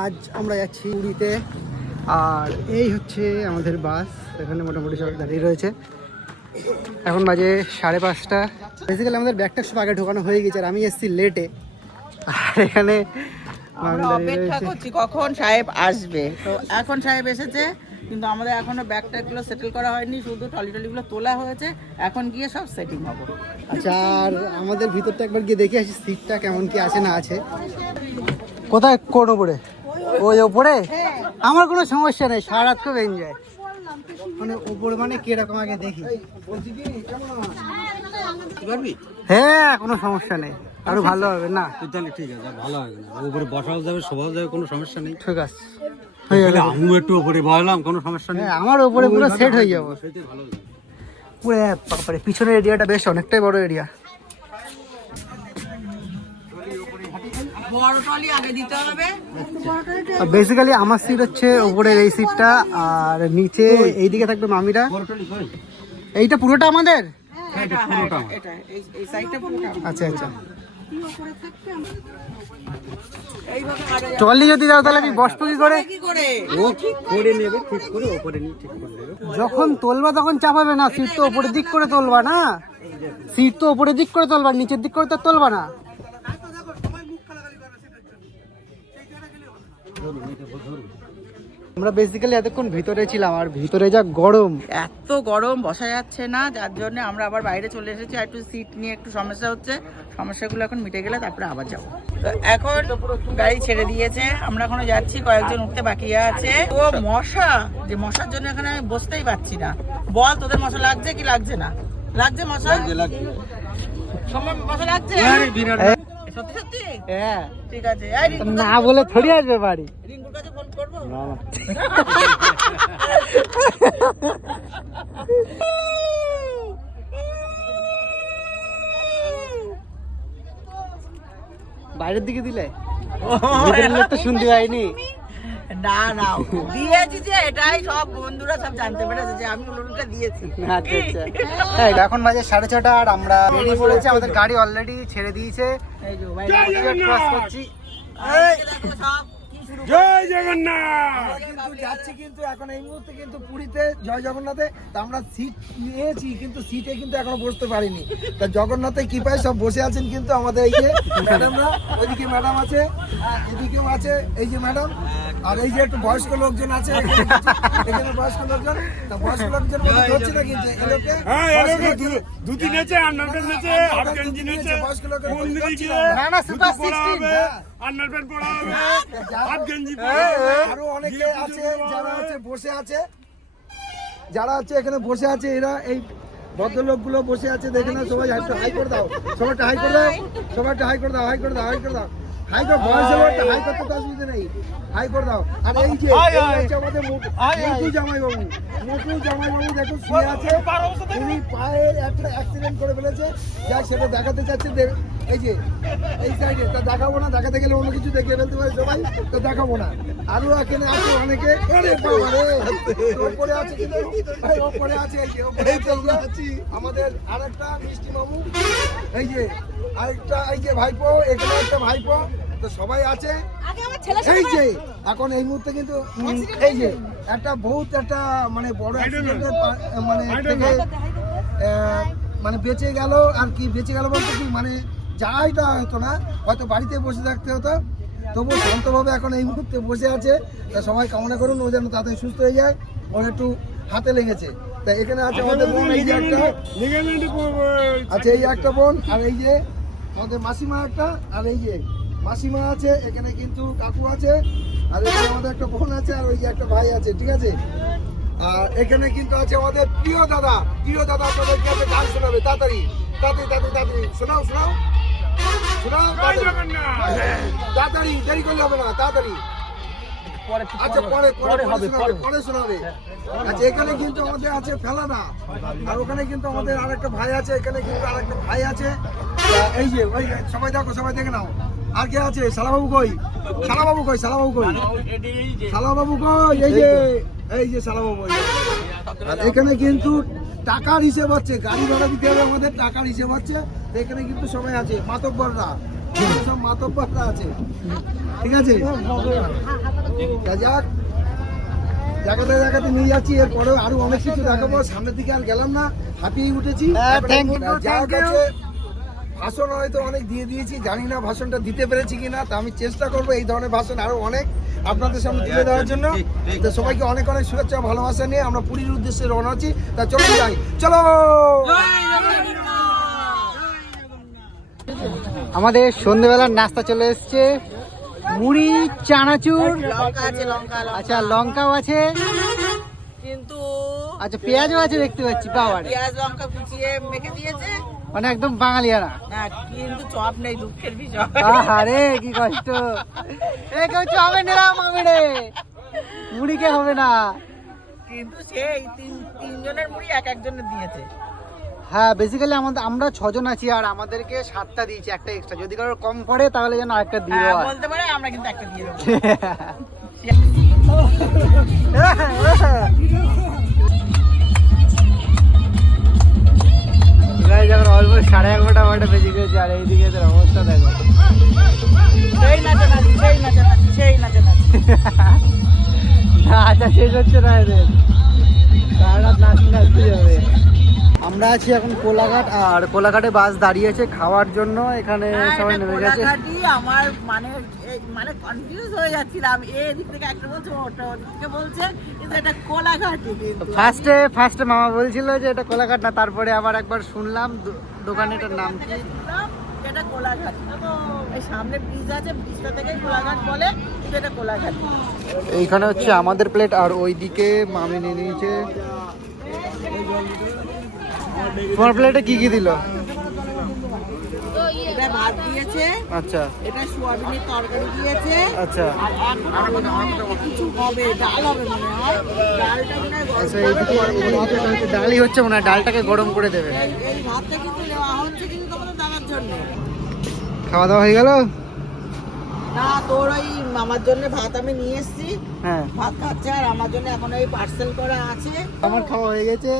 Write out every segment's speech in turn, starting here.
আজ আমরা যাচ্ছি পুরীতে, আর এই হচ্ছে আমাদের বাস। এখানে মোটামুটি সবাই দাঁড়িয়ে রয়েছে। এখন বাজে 5:30। বেসিক্যালি আমাদের ব্যাগটা সব আগে ঢোকানো হয়ে গেছে, আর আমি এসেছি লেটে। আর এখানে আমরা অপেক্ষা করছি কখন সাহেব আসবে। তো এখন সাহেব এসেছে, কিন্তু আমাদের এখনো ব্যাগ ট্যাগগুলো সেটেল করা হয়নি, শুধু টলিগুলো তোলা হয়েছে। এখন গিয়ে সব সেটিং হবে। আচ্ছা, আর আমাদের ভিতরটা একবার গিয়ে দেখে আসি সিটটা কেমন কি আছে না আছে। কোথায়? কোন ওপরে? ওই ওপরে? আমার কোনো সমস্যা নেই, সারা রাত খুব এনজয়। মানে ওপরে মানে কিরকম আগে দেখি। হ্যাঁ, কোনো সমস্যা নেই, আরো ভালো হবে না? তাহলে ঠিক আছে, ভালো হবে না, উপরে বসাও যাবে, শোভাও যাবে, কোনো সমস্যা নেই। ঠিক আছে, আমি একটু উপরে বসলাম, কোনো সমস্যা নেই। আমার উপরে পুরো সেট হয়ে যাবো। সেটাই ভালো হবে। পুরো বাবারে, পিছনের এরিয়াটা বেশ অনেকটাই বড় এরিয়া। বড় টলি আগে দিতে হবে। বেসিক্যালি আমার সিট হচ্ছে উপরের এই সিটটা, আর নিচে এইদিকে থাকবে মামিরা। এইটা পুরোটা আমাদের? আচ্ছা আচ্ছা, ট্রলি যদি দাও তাহলে আমি বসবো কি করে? ও করে নেবে, ঠিক করে ওপরে নিয়ে ঠিক করে নেবে। যখন তোলবা তখন চাপাবে না, সিট তো উপরের দিক করে তোলবা না, সিট তো উপরের দিক করে তোলবা, নিচের দিক করে তো তোলবা না। আমরা বেসিক্যালি এতক্ষণ ভিতরে ছিলাম, আর ভিতরে যা গরম, এত গরম বসা যাচ্ছে না, যার জন্য আমরা আবার বাইরে চলে এসেছি। আর একটু সিট নিয়ে একটু সমস্যা হচ্ছে, সমস্যাগুলো এখন মিটে গেলে তারপরে আবার যাবো। তো এখন গাড়ি ছেড়ে দিয়েছে, আমরা এখনো যাচ্ছি, কয়েকজন উঠতে বাকি আছে। ও মশা, যে মশার জন্য এখানে আমি বসতেই পারছি না। বল, তোদের মশা লাগছে কি লাগছে না? লাগছে মশা? সময় মশা লাগছে? সত্যি সত্যি? হ্যাঁ ঠিক আছে। না বলে থোড়ি আসবে বাড়ি। রিঙ্কুর কাছে ফোন করবো? বাইরের দিকে দিলে ভিতরের লোক তো শুনতে পাইনি। না না, দিয়েছি যে, এটাই সব বন্ধুরা সব জানতে পেরেছে যে আমি উলুটা দিয়েছি। আচ্ছা আচ্ছা, এখন বাজে 6:30 আর আমরা বেরিয়ে পড়েছি। আমাদের গাড়ি অলরেডি ছেড়ে দিয়েছে। এই যে ক্রস করছি। সব কি শুরু জয় জগন্নাথ। আমরা কিন্তু যাচ্ছি, কিন্তু এখন এই মুহূর্তে কিন্তু পুরীতে জয় জগন্নাথে। তা আমরা সিট নিয়েছি, কিন্তু সিটে কিন্তু এখনো বসতে পারিনি। তা জগন্নাথের কৃপায় সব বসে আছেন কিন্তু আমাদের এই যে ম্যাডামরা, ওইদিকে ম্যাডাম আছে, এদিকেও আছে এই যে ম্যাডাম, আর এই যে একটু বয়স্ক লোকজন আছে এখানে বয়স্ক লোকজন। তা বয়স্ক লোকজন মধ্যে হচ্ছে না, কিন্তু এলোকে ধুতি নেচে, আন্ডারপ্যান্ট নেচে, হাফ গেঞ্জি নেচে, বয়স্ক লোকের মন্দিরে গিয়ে না না, সুপার 16 আন্ডারপ্যান্ট পরা হবে, হাফ গেঞ্জি আরো অনেকে আছে যারা আছে বসে আছে, যারা আছে এখানে বসে আছে। এরা এই ভদ্রলোকগুলো বসে আছে, দেখে না সবাই একটু হাই করে দাও, সবাই একটু হাই করে দাও, সবাই একটু হাই করে দাও, হাই করে দাও, হাই করে দাও, হাই করে বয়স হলো একটা হাই করতে তো অসুবিধা নেই, হাই করে দাও। আর এই যে হচ্ছে আমাদের মোটু জামাইবাবু, মোটু জামাইবাবু দেখুন শুয়ে আছে, উনি পায়ে একটা অ্যাক্সিডেন্ট করে ফেলেছে, যাই সেটা দেখাতে চাচ্ছে। এই যে এই সাইডে, তা দেখাবো না, দেখাতে গেলে অন্য কিছু দেখিয়ে ফেলতে পারে সবাই, তো দেখাবো না। আরো এখানে আছে অনেকে, ওপরে আছে, কিন্তু ওপরে আছে এই যে আমাদের আরেকটা মিষ্টি বাবু, এই যে আরেকটা, এই যে ভাইপো, এখানে একটা ভাইপো, তো সবাই আছে। এই যে এখন এই মুহূর্তে কিন্তু এই যে একটা বহুত একটা মানে বড় অ্যাক্সিডেন্টের মানে থেকে মানে বেঁচে গেল। আর কি বেঁচে গেল বলতে কি, মানে যাইটা হতো না, হয়তো বাড়িতে বসে থাকতে হতো, তবুও শান্তভাবে এখন এই মুহূর্তে বসে আছে। তা সবাই কামনা করুন ও যেন তাড়াতাড়ি সুস্থ হয়ে যায়। ওর একটু হাতে লেগেছে। তা এখানে আছে আমাদের বোন, এই যে একটা আছে, এই একটা বোন, আর এই যে আমাদের মাসিমা একটা, আর এই যে মাসিমা আছে, এখানে কিন্তু কাকু আছে, আর এখানে আমাদের একটা বোন আছে, আর ওই যে একটা ভাই আছে, ঠিক আছে। আর এখানে কিন্তু আছে আমাদের প্রিয় দাদা, আপনাদেরকে একটা গান শোনাবে, তাড়াতাড়ি তাড়াতাড়ি তাড়াতাড়ি তাড়াতাড়ি শোনাও শোনাও শোনাও, তাড়াতাড়ি, দেরি করলে হবে না, তাড়াতাড়ি। আচ্ছা পরে পরে শোনাবে। আচ্ছা এখানে কিন্তু আমাদের আছে ফেলানা, আর ওখানে কিন্তু আমাদের আরেকটা ভাই আছে, এখানে কিন্তু আরেকটা ভাই আছে। এই যে ওই সবাই দেখো, সবাই দেখে নাও। আর কে আছে? শালাবাবু কই? শালাবাবু কই? শালাবাবু কই? শালাবাবু কই? এই যে শালাবাবু। আর এখানে কিন্তু টাকার হিসেব হচ্ছে, গাড়ি ভাড়া দিতে হবে আমাদের, টাকার হিসেব হচ্ছে। এখানে কিন্তু সবাই আছে, মাতব্বররা সব মাতব্বররা আছে, ঠিক আছে? যা যাক, জায়গাতে জায়গাতে নিয়ে যাচ্ছি, এরপরেও আরো অনেক কিছু দেখাবো। সামনের দিকে আর গেলাম না, হাঁপিয়ে উঠেছি। thank you, যা thank you. কাছে ভাষণ হয়তো অনেক দিয়ে দিয়েছি, জানি না ভাষণটা দিতে পেরেছি কিনা। তা আমি চেষ্টা করবো এই ধরনের ভাষণ আরো অনেক আপনাদের সামনে তুলে দেওয়ার জন্য। তো সবাইকে অনেক অনেক শুভেচ্ছা ভালোবাসা নিয়ে আমরা পুরীর উদ্দেশ্যে রওনা আছি। তা চলো যাই, চলো। আমাদের সন্ধ্যেবেলার নাস্তা চলে এসছে, মুড়ি, চানাচুর, লঙ্কা আছে, লঙ্কা আচ্ছা লঙ্কাও আছে, কিন্তু আচ্ছা পেঁয়াজও আছে দেখতে পাচ্ছি। বাবারে, পেঁয়াজ লঙ্কা কুচিয়ে মেখে দিয়েছে মানে একদম বাঙালিয়ানা। না, কিন্তু চপ নেই, দুঃখের বিষয়। আরে কি কষ্ট, এ কেউ হবে না মামি রে, মুড়ি কে হবে না। কিন্তু সেই তিনজনের মুড়ি এক একজনের দিয়েছে। হ্যাঁ বেসিক্যালি আমরা 6 জন আছি আর আমাদেরকে 7টা দিয়েছি, একটা এক্সট্রা। যদি কারোর কম পড়ে তাহলে যেন আরেকটা দিয়ে হ্যাঁ, দেওয়া হয়। বলতে পারে, আমরা কিন্তু একটা দিয়ে দেবো। গাইস যখন অলমোস্ট 11:30 বেজে গেছে আর এইদিকে এদের অবস্থা দেখো। সেই নাচানাচি, সেই নাচানাচি, সেই নাচানাচি। আচ্ছা শেষ হচ্ছে না এদের, সারা রাত নাচতে যাবে। আমরা আছি এখন কোলাঘাট, আর কোলাঘাটে বাস দাঁড়িয়েছে খাওয়ার জন্য। এখানে সবাই নেমে গেছে। আমার মানে কনফিউজ হয়ে যাচ্ছিলাম, এদিক থেকে একটা বলছে, ওটা ওদিক থেকে বলছে, কিন্তু এটা কোলাঘাটি। কিন্তু ফার্স্টে মামা বলছিল যে এটা কোলাঘাট না, তারপরে আবার একবার শুনলাম দোকানটার নাম কি, এটা কোলাঘাট। এই সামনে ব্রিজ আছে, ব্রিজটা থেকে কোলাঘাট বলে, কিন্তু এটা কোলাঘাট। এইখানে হচ্ছে আমাদের প্লেট, আর ওইদিকে মামি নিয়ে নিয়েছে। তোমার প্লেটে কি কি দিল? এটা ভাত দিয়েছে, আচ্ছা এটা সোয়াবিনের তরকারি দিয়েছে, আচ্ছা আর এখন মনে হয় কিছু হবে, ডাল হবে মনে হয়। ডালটা মনে হয় গরম আচ্ছা করে এইদিকে ডালই হচ্ছে মনে হয়, ডালটাকে গরম করে দেবে। এই ভাতটা কিন্তু নেওয়া হচ্ছে কিন্তু তোমাদের দাদার জন্য। খাওয়া দাওয়া হয়ে গেল? না, তোর ওই আমার জন্য ভাত আমি নিয়ে এসেছি, হ্যাঁ ভাত খাচ্ছে, আর আমার জন্য এখন ওই পার্সেল করা আছে। আমার খাওয়া হয়ে গেছে,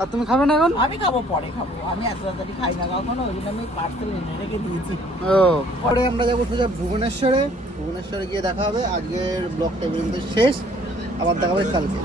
আর তুমি খাবে না এখন? আমি খাবো, পরে খাবো, আমি এত তাড়াতাড়ি খাই না কখনো, ওই জন্য আমি পার্সেল এনে রেখে দিয়েছি। ও পরে আমরা যাবো সোজা ভুবনেশ্বরে গিয়ে দেখা হবে। আজকের ব্লগটা পর্যন্ত শেষ, আবার দেখা হবে কালকে।